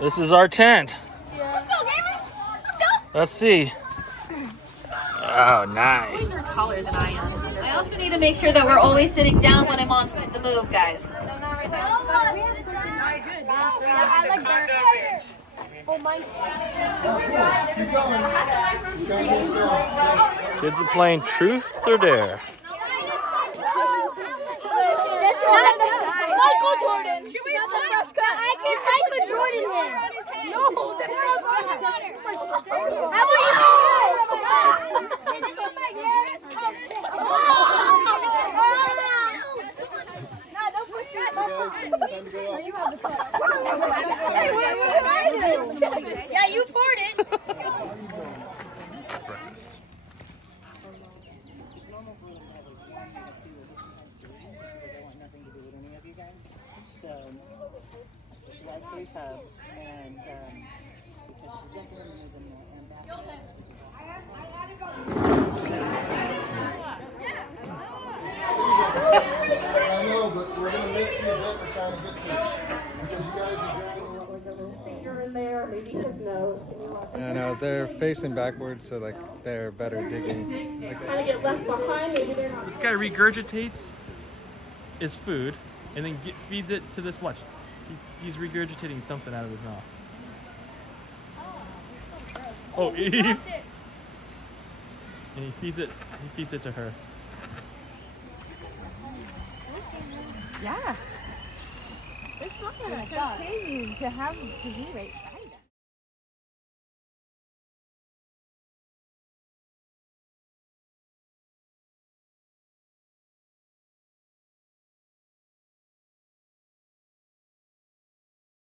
This is our tent. Yeah. Let's go, gamers. Let's go. Let's see. Oh, nice. You're taller than I am. I also need to make sure that we're always sitting down when I'm on the move, guys. I like that. Oh, mine's Kids are playing truth or dare. Michael Jordan. Should we have the fresh cut? I can Michael Jordan him. No, that's not good. How about you? Is this on my hair? No, don't push that. Don't push it. You have the cut. Hey, what did I do? Yeah, you poured it. Breakfast. So she got 3 cubs, and because she just wanted them I know, but we're going to miss the event we're trying to get to. Because you guys are I know they're facing backwards, so like they're better digging. Like This guy regurgitates his food and then feeds it to this. Watch. He's regurgitating something out of his mouth. Oh, and he feeds it. He feeds it to her. Yeah. It's not that crazy to have to eat right.